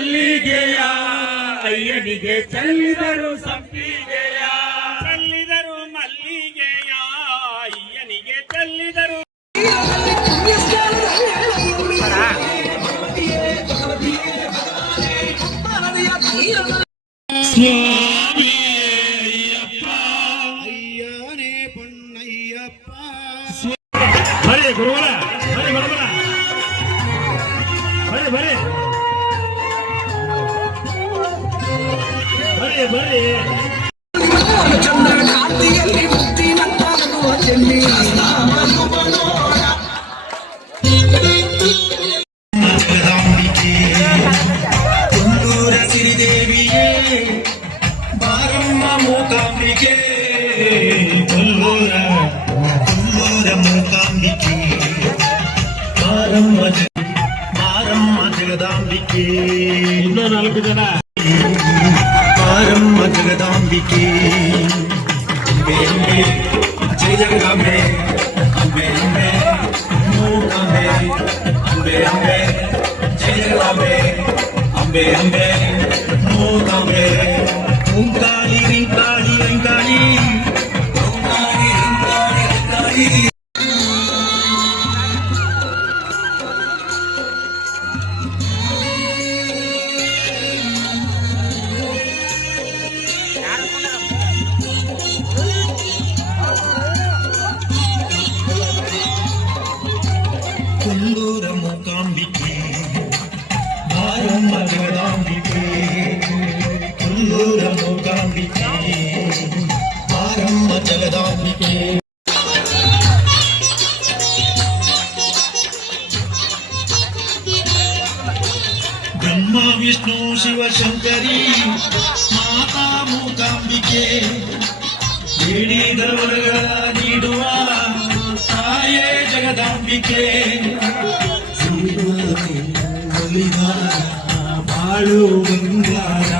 ಮಲ್ಲಿಗೆಯ ಅಯ್ಯನಿಗೆ ಚೆಲ್ಲಿದರು ಸಂಪಿಗೆಯ. ಚೆಲ್ಲಿದರು ಮಲ್ಲಿಗೆಯ ಅಯ್ಯನಿಗೆ ಚೆಲ್ಲಿದರು ಅಯ್ಯನೇ ಪೊನ್ನಯ್ಯಪ್ಪ ಬರೀ ಬರಬರ ಬರೀ ಬರೀ. ಬರೀ ಬರೀ ಚಂದ್ರಕಾಂತಿಯಲ್ಲಿ ಮುತ್ತಿನಂತಾಗುವ ಚೆನ್ನಿನ ಜಗದಾಂಬಿಕೆ ಕುಂದೂರ ಸಿರಿದೇವಿಯೇ ಬಾರಮ್ಮ ಮೂಕಾಂಬಿಕೆ ಕೊಲ್ಲೂರ അംബികേ അമ്പേ ജയങ്കമേ അമ്പേ മൂക്കമേ അമ്പേ അമ്പേ ജയങ്കമേ അമ്പേ അമ്പേ മൂക്കമേ പൂങ്കാളി കാളി വെങ്കാളി പൂങ്കാളി വെങ്കാളി വെങ്കാളി ರಿಂಕಾಳಿ ಓಂಕಾಳಿ ರಿಂಕಾಳಿ ರಿಂಕಾಳಿ ಕುಲ್ಲೂರ ಮೂಕಾಂಬಿಕೆ ಬಾರಮ್ಮ ಜಗದಾಂಬಿಕೆ ಕುಲ್ಲೂರ ಮೂಕಾಂಬಿಕೆ ಬಾರಮ್ಮ ಜಗದಾಂಬಿಕೆ ಬ್ರಹ್ಮ ವಿಷ್ಣು ಶಿವಶಂಕರಿ ಮಾತಾ ಮೂಕಾಂಬಿಕೆ ಬೇಡಿದವರಗಳ ನೀಡುವ ತಾಯೇ ಜಗದಾಂಬಿಕೆ ಶ್ರೀಮಾತೆ ಒಲಿದಾರ ಬಾಳು ಬಂಗಾರ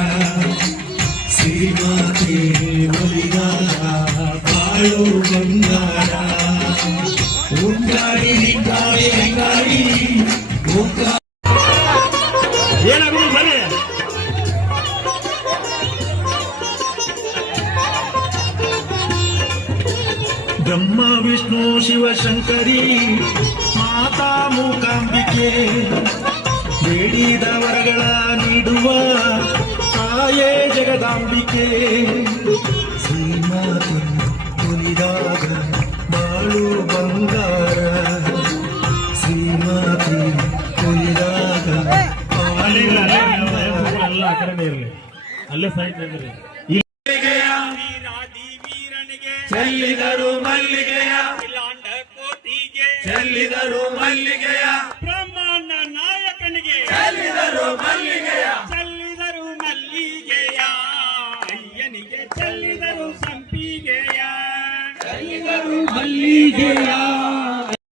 ಶ್ರೀಮಾತೆ ಒಲಿದಾರ ಬಾಳು ಬಂಗಾರ ಓಂಕಾರಿ ಲಿಂಗಾಳಿ ಲಿಂಗಾಳಿ ಓಂಕಾರ ಏನಾಗುದು ಬರೀ ಬ್ರಹ್ಮ ವಿಷ್ಣು ಶಿವಶಂಕರಿ ಮಾತಾ ಮೂಕಾಂಬಿಕೆ ಬೇಡಿದ ವರಗಳ ನೀಡುವ ತಾಯೇ ಜಗದಾಂಬಿಕೆ ಕುಲಿದಾಗ ಬಾಳು ಬಂಗಾರ ಶ್ರೀಮಾತೆ ಕುಲಿದಾಗ ಅಲ್ಲ ಬಂಗಾರ. ಎಲ್ಲ ಆ ಕಡೆನೇ ಇರಲಿ ಅಲ್ಲೇ ವೀರನಿಗೆ ಚೆಲ್ಲಿದರು ಮಲ್ಲಿಗೆಯ ಚೆಲ್ಲಿದರು ಮಲ್ಲಿಗೆಯ ಅಯ್ಯನಿಗೆ ಚಲ್ಲಿದರು ಸಂಪಿಗೆಯ. ಚಲ್ಲಿದರು ಮಲ್ಲಿಗೆಯ